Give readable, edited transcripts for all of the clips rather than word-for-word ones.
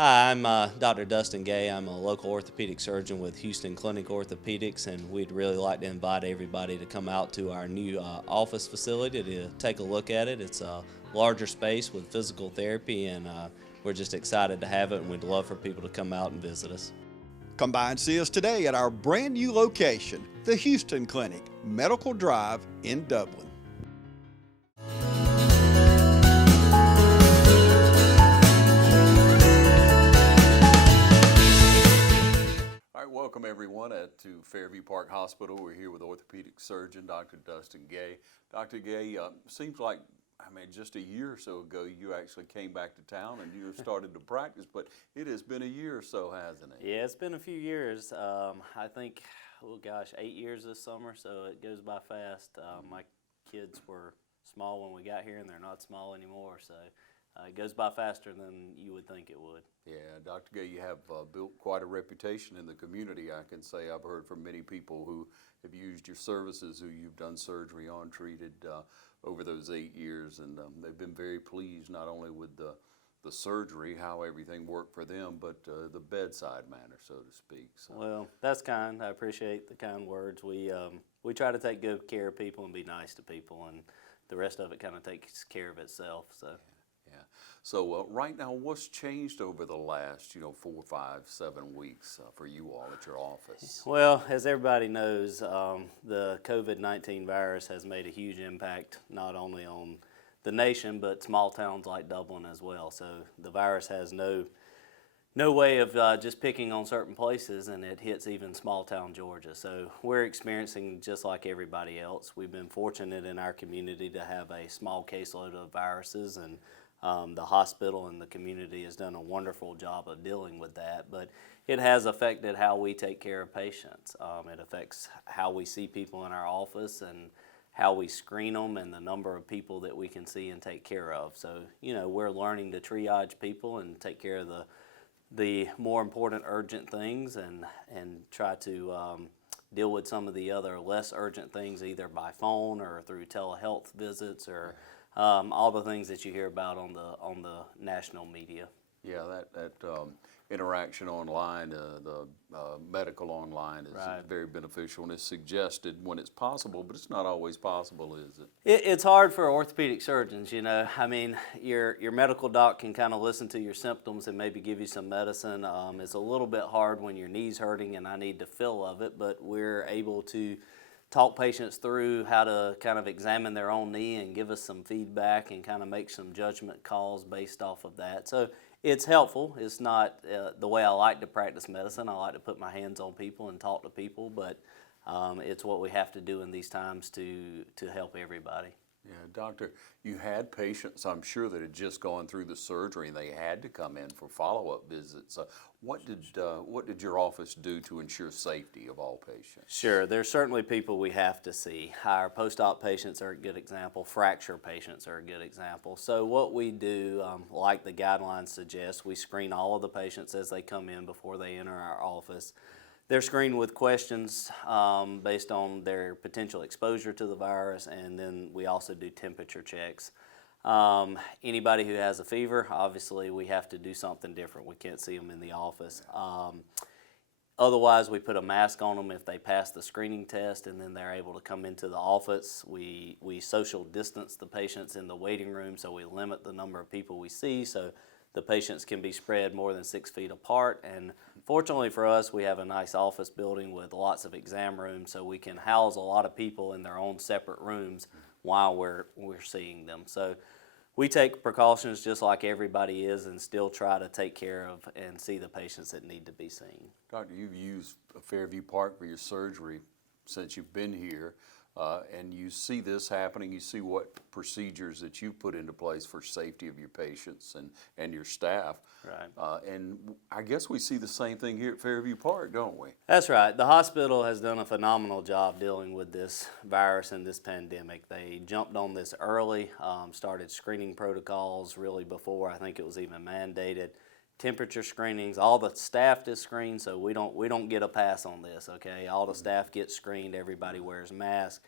Hi, I'm Dr. Dustin Gay. I'm a local orthopedic surgeon with Hughston Clinic Orthopedics, and we'd really like to invite everybody to come out to our new office facility to take a look at it. It's a larger space with physical therapy, and we're just excited to have it, and we'd love for people to come out and visit us. Come by and see us today at our brand new location, the Hughston Clinic, Medical Drive in Dublin. All right, welcome everyone to Fairview Park Hospital. We're here with orthopedic surgeon Dr. Dustin Gay. Dr. Gay, seems like, just a year or so ago you actually came back to town and you started to practice, but it has been a year or so, hasn't it? Yeah, it's been a few years. I think, 8 years this summer, so it goes by fast. My kids were small when we got here, and they're not small anymore, so it goes by faster than you would think it would. Yeah, Dr. Gay, you have built quite a reputation in the community, I can say. I've heard from many people who have used your services, who you've done surgery on, treated over those 8 years, and they've been very pleased not only with the surgery, how everything worked for them, but the bedside manner, so to speak. So. Well, that's kind. I appreciate the kind words. We try to take good care of people and be nice to people, and the rest of it kind of takes care of itself. So. Yeah. So right now, what's changed over the last, 4, 5, 7 weeks for you all at your office? Well, as everybody knows, the COVID-19 virus has made a huge impact not only on the nation, but small towns like Dublin as well. So the virus has no way of just picking on certain places, and it hits even small town Georgia. So we're experiencing just like everybody else. We've been fortunate in our community to have a small caseload of viruses, and the hospital and the community has done a wonderful job of dealing with that, but it has affected how we take care of patients. It affects how we see people in our office and how we screen them and the number of people that we can see and take care of. So, we're learning to triage people and take care of the more important urgent things and try to deal with some of the other less urgent things either by phone or through telehealth visits or all the things that you hear about on the national media. Yeah, that interaction online, the medical online is Right. very beneficial, and it's suggested when it's possible, but it's not always possible, is it? It's hard for orthopedic surgeons, your medical doc can kind of listen to your symptoms and maybe give you some medicine. It's a little bit hard when your knee's hurting and I need the feel of it, but we're able to talk patients through how to kind of examine their own knee and give us some feedback and kind of make some judgment calls based off of that. So it's helpful. It's not the way I like to practice medicine. I like to put my hands on people and talk to people, but it's what we have to do in these times to help everybody. Yeah, doctor, you had patients, I'm sure, that had just gone through the surgery and they had to come in for follow-up visits. What did your office do to ensure safety of all patients? Sure, there's certainly people we have to see. Our post-op patients are a good example. Fracture patients are a good example. So what we do, like the guidelines suggest, we screen all of the patients as they come in before they enter our office. They're screened with questions based on their potential exposure to the virus, and then we also do temperature checks. Anybody who has a fever, obviously we have to do something different. We can't see them in the office. Otherwise, we put a mask on them if they pass the screening test, and then they're able to come into the office. We social distance the patients in the waiting room, so we limit the number of people we see, so the patients can be spread more than 6 feet apart. And fortunately for us, we have a nice office building with lots of exam rooms, so we can house a lot of people in their own separate rooms while we're seeing them. So we take precautions just like everybody is and still try to take care of and see the patients that need to be seen. Doctor, you've used Fairview Park for your surgery since you've been here. And you see this happening, you see what procedures that you put into place for safety of your patients and your staff. Right. And I guess we see the same thing here at Fairview Park, don't we? That's right. The hospital has done a phenomenal job dealing with this virus and this pandemic. They jumped on this early, started screening protocols really before I think it was even mandated. Temperature screenings, all the staff is screened, so we don't get a pass on this, okay? All the staff gets screened, everybody wears masks.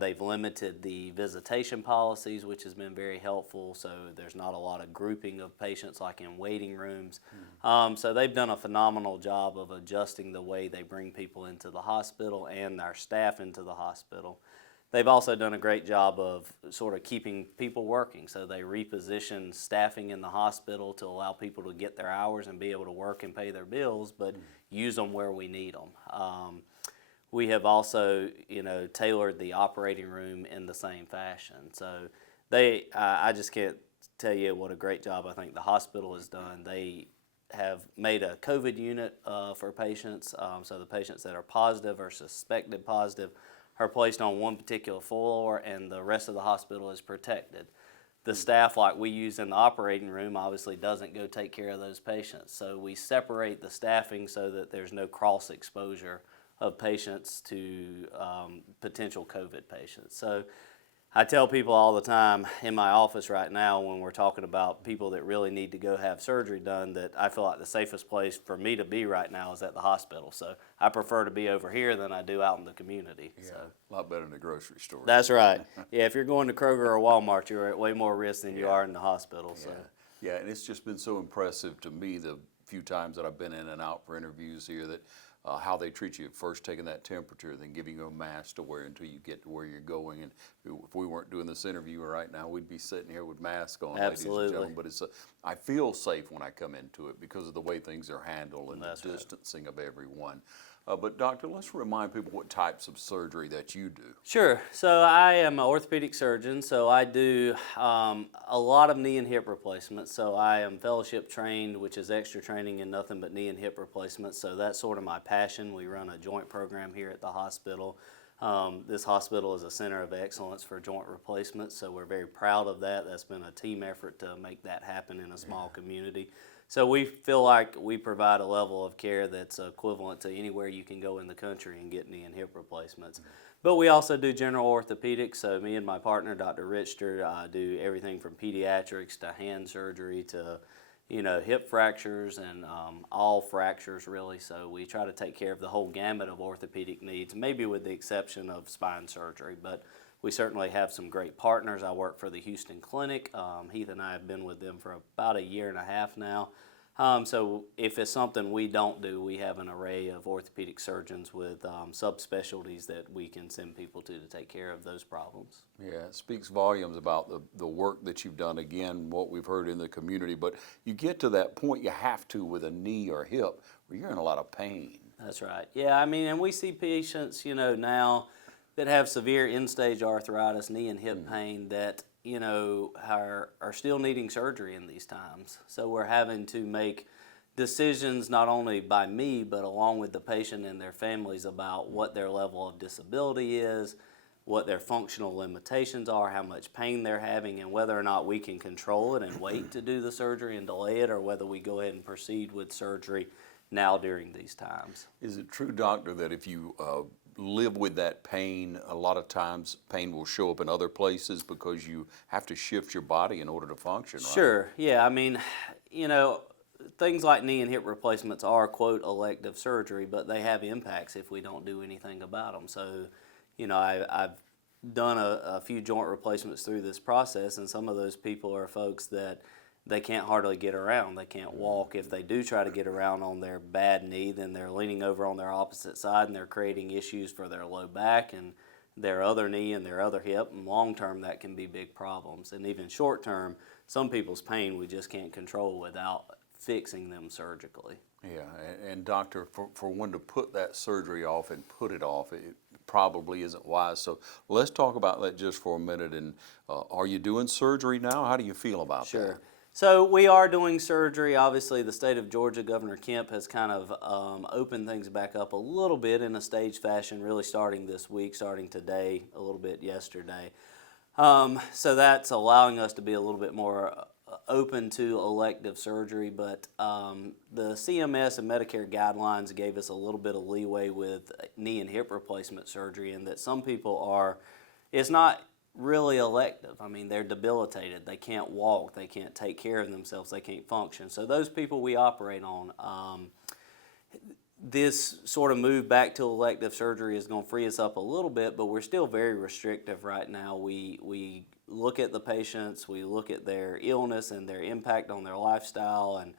They've limited the visitation policies, which has been very helpful, so there's not a lot of grouping of patients like in waiting rooms. So they've done a phenomenal job of adjusting the way they bring people into the hospital and our staff into the hospital. They've also done a great job of sort of keeping people working, so they reposition staffing in the hospital to allow people to get their hours and be able to work and pay their bills, but use them where we need them. We have also, tailored the operating room in the same fashion. So I just can't tell you what a great job I think the hospital has done. They have made a COVID unit for patients, so the patients that are positive or suspected positive are placed on one particular floor, and the rest of the hospital is protected. The staff like we use in the operating room obviously doesn't go take care of those patients. So we separate the staffing so that there's no cross exposure of patients to potential COVID patients. So I tell people all the time in my office right now when we're talking about people that really need to go have surgery done that I feel like the safest place for me to be right now is at the hospital. So I prefer to be over here than I do out in the community. Yeah, So a lot better than the grocery store. that's right. Yeah, if you're going to Kroger or Walmart, you're at way more risk than you are in the hospital. So. Yeah, and it's just been so impressive to me the few times that I've been in and out for interviews here that how they treat you at first, taking that temperature, then giving you a mask to wear until you get to where you're going. And if we weren't doing this interview right now, we'd be sitting here with masks on, Absolutely. ladies and gentlemen. But I feel safe when I come into it because of the way things are handled and That's the right. distancing of everyone. But doctor, let's remind people what types of surgery that you do. Sure. So I am an orthopedic surgeon, so I do a lot of knee and hip replacements. So I am fellowship trained, which is extra training in nothing but knee and hip replacements. So that's sort of my passion. We run a joint program here at the hospital. This hospital is a center of excellence for joint replacements, so we're very proud of that. That's been a team effort to make that happen in a small community. So we feel like we provide a level of care that's equivalent to anywhere you can go in the country and get knee and hip replacements. But we also do general orthopedics. So me and my partner, Dr. Richter, do everything from pediatrics to hand surgery to, hip fractures and all fractures really. So we try to take care of the whole gamut of orthopedic needs, maybe with the exception of spine surgery. But we certainly have some great partners. I work for the Hughston Clinic. Heath and I have been with them for about a year and a half now. So if it's something we don't do, we have an array of orthopedic surgeons with subspecialties that we can send people to take care of those problems. Yeah, it speaks volumes about the work that you've done, again, what we've heard in the community. But you get to that point you have to with a knee or hip where you're in a lot of pain. That's right. Yeah, and we see patients, now that have severe end-stage arthritis, knee and hip pain that, are still needing surgery in these times. So we're having to make decisions not only by me, but along with the patient and their families about what their level of disability is, what their functional limitations are, how much pain they're having, and whether or not we can control it and wait to do the surgery and delay it, or whether we go ahead and proceed with surgery now during these times. Is it true, doctor, that if you live with that pain, a lot of times pain will show up in other places because you have to shift your body in order to function, right? Sure, yeah, things like knee and hip replacements are, quote, elective surgery, but they have impacts if we don't do anything about them. So, I've done a few joint replacements through this process, and some of those people are folks that they can't hardly get around. They can't walk. If they do try to get around on their bad knee, then they're leaning over on their opposite side and they're creating issues for their low back and their other knee and their other hip. And long term, that can be big problems. And even short term, some people's pain we just can't control without fixing them surgically. Yeah, and doctor, for one to put that surgery off and put it off, it probably isn't wise. So let's talk about that just for a minute. And are you doing surgery now? How do you feel about that? Sure. So we are doing surgery. Obviously, the state of Georgia, Governor Kemp has kind of opened things back up a little bit in a staged fashion, really starting this week, starting today, a little bit yesterday. So that's allowing us to be a little bit more open to elective surgery, but the CMS and Medicare guidelines gave us a little bit of leeway with knee and hip replacement surgery, in that some people it's not really elective. They're debilitated. They can't walk. They can't take care of themselves. They can't function. So those people we operate on. this sort of move back to elective surgery is going to free us up a little bit, but we're still very restrictive right now. We look at the patients, we look at their illness and their impact on their lifestyle and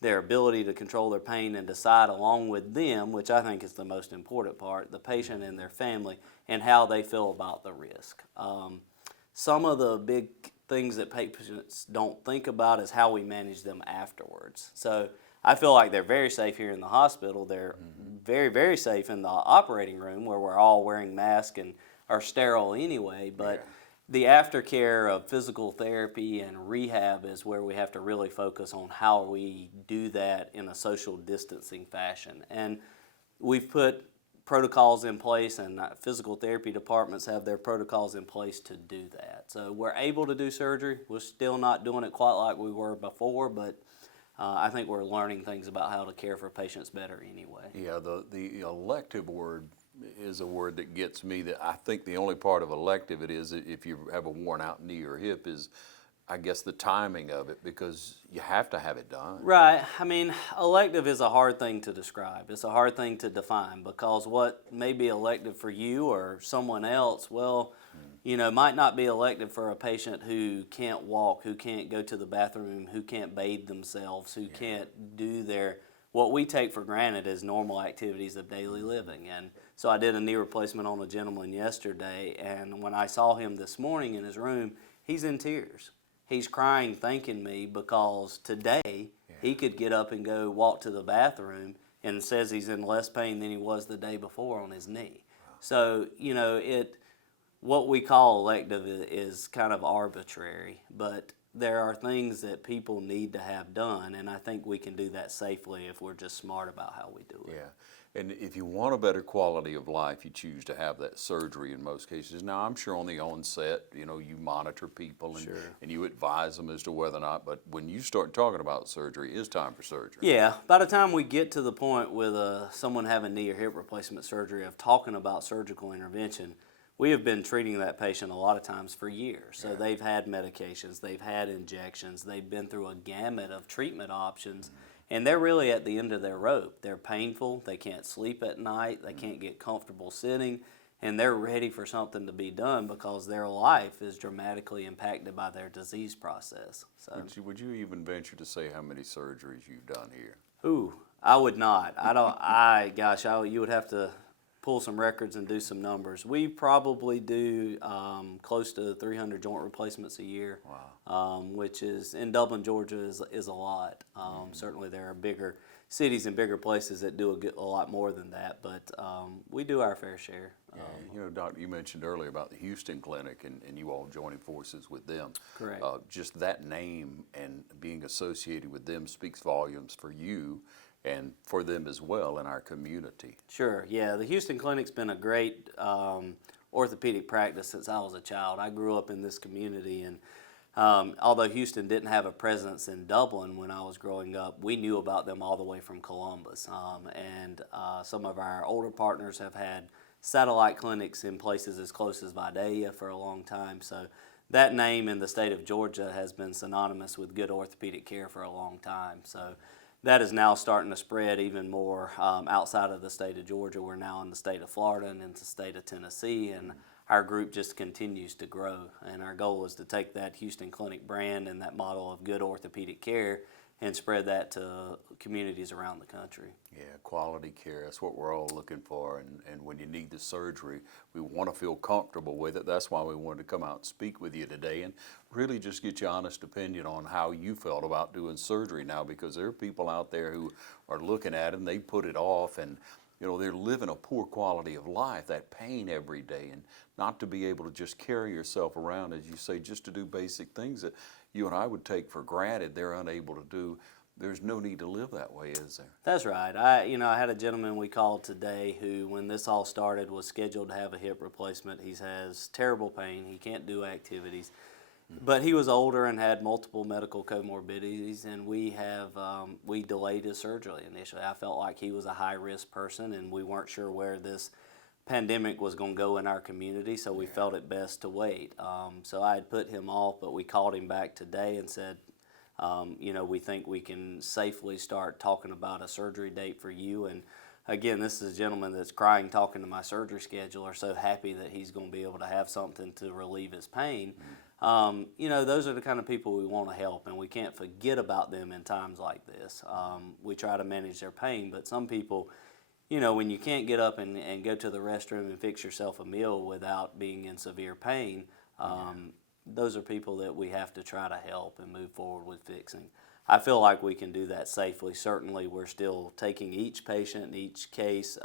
their ability to control their pain and decide along with them, which I think is the most important part, the patient and their family, and how they feel about the risk. Some of the big things that patients don't think about is how we manage them afterwards. So I feel like they're very safe here in the hospital. They're very, very safe in the operating room where we're all wearing masks and are sterile anyway. But the aftercare of physical therapy and rehab is where we have to really focus on how we do that in a social distancing fashion. And we've put protocols in place, and physical therapy departments have their protocols in place to do that. So we're able to do surgery. We're still not doing it quite like we were before, but I think we're learning things about how to care for patients better anyway. Yeah, the elective word is a word that gets me. That I think the only part of elective it is if you have a worn out knee or hip is, I guess, the timing of it, because you have to have it done. Right. I mean, elective is a hard thing to describe. It's a hard thing to define, because what may be elective for you or someone else, well, you know, might not be elective for a patient who can't walk, who can't go to the bathroom, who can't bathe themselves, who can't do their, what we take for granted as normal activities of daily living. And so I did a knee replacement on a gentleman yesterday, and when I saw him this morning in his room, he's in tears. He's crying, thanking me, because today he could get up and go walk to the bathroom, and says he's in less pain than he was the day before on his knee. So, you know, what we call elective is kind of arbitrary, but there are things that people need to have done, and I think we can do that safely if we're just smart about how we do it. Yeah, and if you want a better quality of life, you choose to have that surgery in most cases. Now, I'm sure on the onset, you know, you monitor people and you advise them as to whether or not, but when you start talking about surgery, it's time for surgery. Yeah, by the time we get to the point with someone having knee or hip replacement surgery of talking about surgical intervention, we have been treating that patient a lot of times for years. So they've had medications, they've had injections, they've been through a gamut of treatment options, and they're really at the end of their rope. They're painful, they can't sleep at night, they can't get comfortable sitting, and they're ready for something to be done because their life is dramatically impacted by their disease process. So, Would you even venture to say how many surgeries you've done here? ooh, I would not. You would have to pull some records and do some numbers. We probably do close to 300 joint replacements a year, which is, in Dublin, Georgia, is a lot. Certainly there are bigger cities and bigger places that do a lot more than that, but we do our fair share. You know, Doctor, you mentioned earlier about the Hughston Clinic and you all joining forces with them. Correct. Just that name and being associated with them speaks volumes for you and for them as well in our community. Sure, yeah. The Hughston Clinic's been a great orthopedic practice since I was a child. I grew up in this community, and although Hughston didn't have a presence in Dublin when I was growing up, we knew about them all the way from Columbus. And some of our older partners have had satellite clinics in places as close as Vidalia for a long time. So that name in the state of Georgia has been synonymous with good orthopedic care for a long time. So that is now starting to spread even more outside of the state of Georgia. We're now in the state of Florida and into the state of Tennessee, and our group just continues to grow. And our goal is to take that Hughston Clinic brand and that model of good orthopedic care and spread that to communities around the country. Yeah, quality care, that's what we're all looking for. And when you need the surgery, we want to feel comfortable with it. That's why we wanted to come out and speak with you today and really just get your honest opinion on how you felt about doing surgery now, because there are people out there who are looking at it and they put it off, and you know, they're living a poor quality of life, that pain every day, and not to be able to just carry yourself around, as you say, just to do basic things that you and I would take for granted, they're unable to do. There's no need to live that way, is there? That's right. I had a gentleman we called today who, when this all started, was scheduled to have a hip replacement. He has terrible pain. He can't do activities. But he was older and had multiple medical comorbidities, and we delayed his surgery initially. I felt like he was a high-risk person, and we weren't sure where this pandemic was going to go in our community, so we felt it best to wait. So I had put him off, but we called him back today and said, we think we can safely start talking about a surgery date for you. And again, this is a gentleman that's crying talking to my surgery scheduler, so happy that he's going to be able to have something to relieve his pain. You know, those are the kind of people we want to help, and we can't forget about them in times like this. We try to manage their pain, but some people, you know, when you can't get up and go to the restroom and fix yourself a meal without being in severe pain, those are people that we have to try to help and move forward with fixing. I feel like we can do that safely. Certainly, we're still taking each patient and each case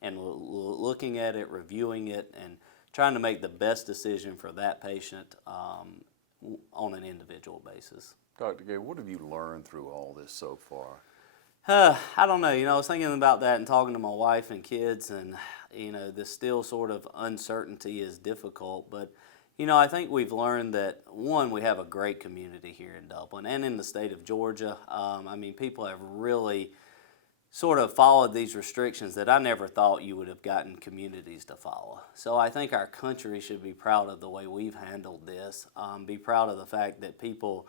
and looking at it, reviewing it, and trying to make the best decision for that patient on an individual basis. Dr. Gay, what have you learned through all this so far? I don't know. You know, I was thinking about that and talking to my wife and kids, and, you know, the still sort of uncertainty is difficult, but you know, I think we've learned that, one, we have a great community here in Dublin and in the state of Georgia. I mean, people have really sort of followed these restrictions that I never thought you would have gotten communities to follow. So I think our country should be proud of the way we've handled this, be proud of the fact that people,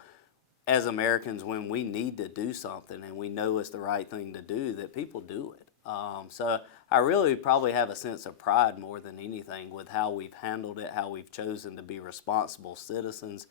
as Americans, when we need to do something and we know it's the right thing to do, that people do it. So I really probably have a sense of pride more than anything with how we've handled it, how we've chosen to be responsible citizens,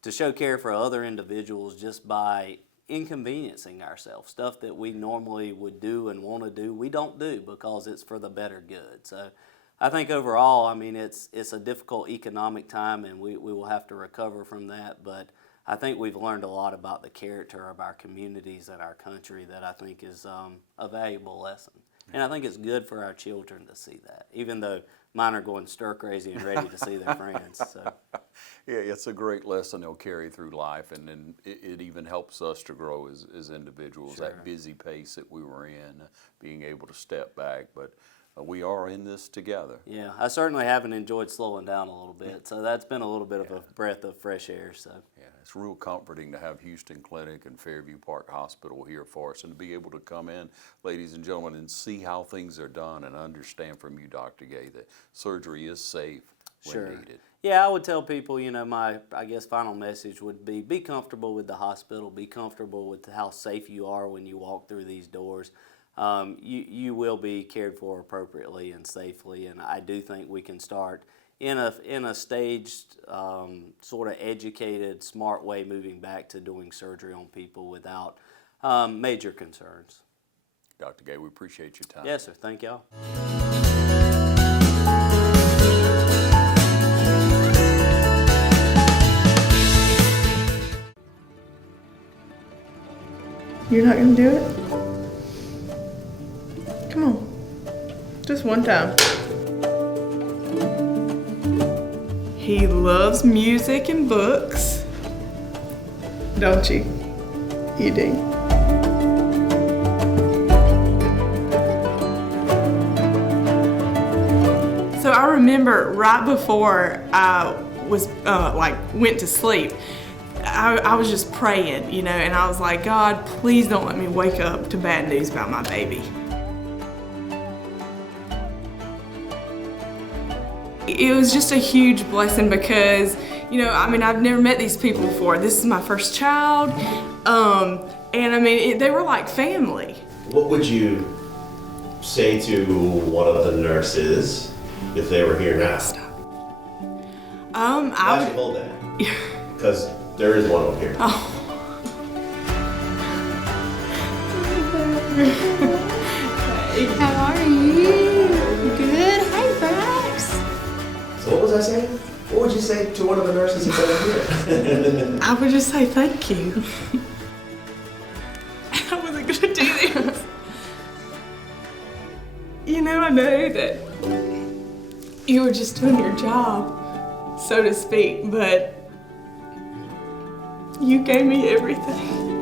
to show care for other individuals just by inconveniencing ourselves. Stuff that we normally would do and want to do, we don't do because it's for the better good. So I think overall, I mean, it's a difficult economic time, and we will have to recover from that, but I think we've learned a lot about the character of our communities and our country that I think is a valuable lesson. And I think it's good for our children to see that, even though mine are going stir crazy and ready to see their friends. So. Yeah, it's a great lesson they'll carry through life, and then it even helps us to grow as individuals. Sure. That busy pace that we were in, being able to step back, but we are in this together. Yeah, I certainly haven't enjoyed slowing down a little bit, so that's been a little bit of a breath of fresh air. So. Yeah, it's real comforting to have Hughston Clinic and Fairview Park Hospital here for us, and to be able to come in, ladies and gentlemen, and see how things are done and understand from you, Dr. Gay, that surgery is safe when Sure. needed. Yeah, I would tell people, you know, my, I guess, final message would be comfortable with the hospital, be comfortable with how safe you are when you walk through these doors. You will be cared for appropriately and safely, and I do think we can start in a staged, sort of educated, smart way moving back to doing surgery on people without major concerns. Dr. Gay, we appreciate your time. Yes, sir. Thank y'all. You're not gonna do it? Come on. Just one time. He loves music and books. Don't you? You do. So I remember right before I was went to sleep, I was just praying, you know, and I was like, God, please don't let me wake up to bad news about my baby. It was just a huge blessing because, you know, I mean, I've never met these people before. This is my first child, and I mean, they were like family. What would you say to one of the nurses if they were here now? Stop. Why'd you hold that? Because there is one over here. Oh. Hey, how are you? Good. Hi, Max. So what was I saying? What would you say to one of the nurses if they were here? I would just say thank you. I wasn't gonna do this. You know, I know that you were just doing your job, so to speak, but you gave me everything.